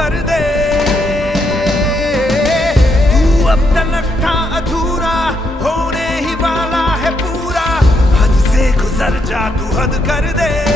कर दे। तू अब तलक था अधूरा, होने ही वाला है पूरा, हद से गुजर जा तू हद कर दे।